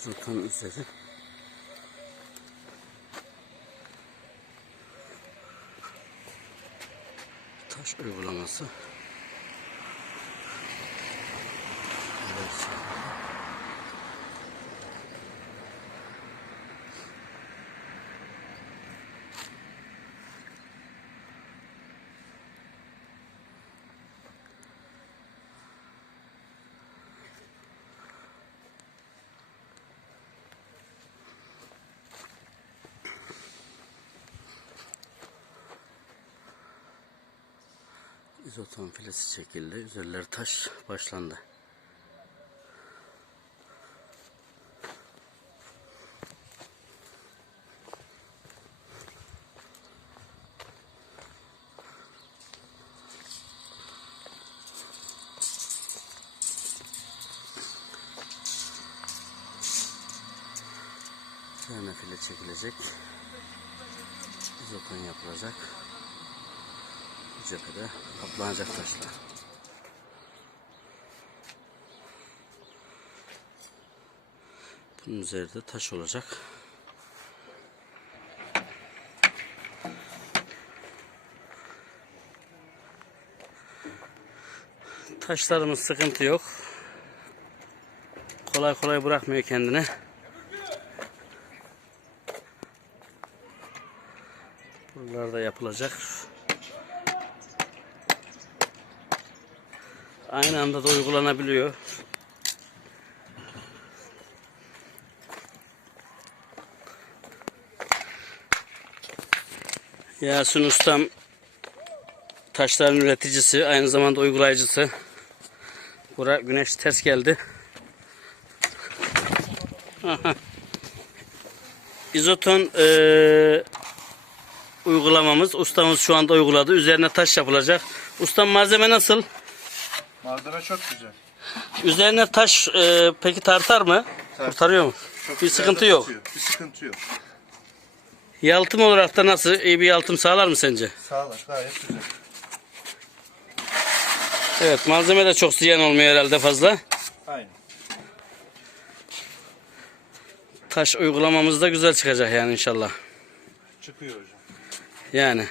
Sultan üzeri. Taş uygulaması. Evet. İzoton filesi çekildi. Üzerleri taş başlandı. Üzerine file çekilecek. İzoton yapılacak. Cephede kaplanacak taşlar. Bunun üzerinde taş olacak. Taşlarımız sıkıntı yok. Kolay kolay bırakmıyor kendini. Buralarda yapılacak. Aynı anda da uygulanabiliyor. Yasin Ustam taşların üreticisi, aynı zamanda uygulayıcısı. Bura güneş ters geldi. Aha. İzoton eee, uygulamamız. Ustamız şu anda uyguladı. Üzerine taş yapılacak. Ustam malzeme nasıl? Malzeme çok güzel. Üzerine taş eee, peki tartar mı? Tartar. Kurtarıyor mu? Çok bir güzel sıkıntı yok. tutuyor. Bir sıkıntı yok. Yalıtım olarak da nasıl? İyi bir yalıtım sağlar mı sence? Sağlar gayet güzel. Evet malzeme de çok ziyan olmuyor herhalde fazla. Aynen. Taş uygulamamız da güzel çıkacak yani inşallah. Çıkıyor hocam. Yani.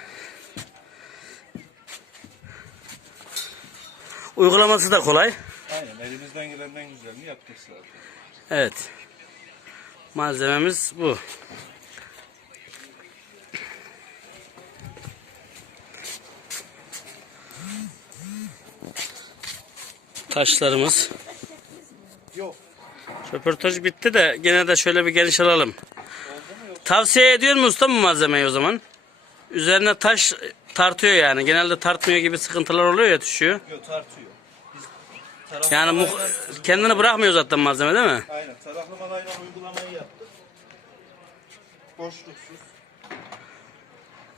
Uygulaması da kolay. Aynen elimizden gelen en güzelini yaptık zaten. Evet. Malzememiz bu. Taşlarımız. Yok. Röportaj bitti de gene de şöyle bir geniş alalım. Tavsiye ediyor mu usta bu malzemeyi o zaman? Üzerine taş tartıyor yani. Genelde tartmıyor gibi sıkıntılar oluyor ya düşüyor. Yok tartıyor. Biz taraflı Yani mu- malayla- kendini bırakmıyor zaten malzeme değil mi? Aynen taraflı malayla uygulamayı yaptık. Boşluksuz.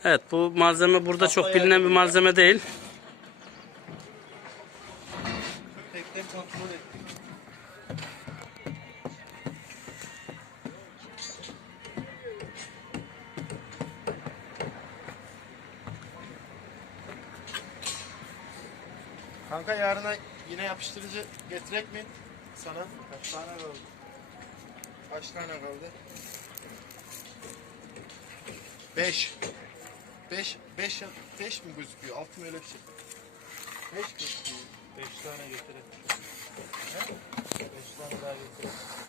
Evet bu malzeme burada çok bilinen bir malzeme değil. Tek tek kontrol ettik. Kanka yarına yine yapıştırıcı getirek mi? Sana kaç tane kaldı? Kaç tane kaldı? 5. 5 5 5 mi gözüküyor? Altı mı öyle bir şey? 5 gözüküyor. 5 tane getirelim. 5 tane daha getirelim.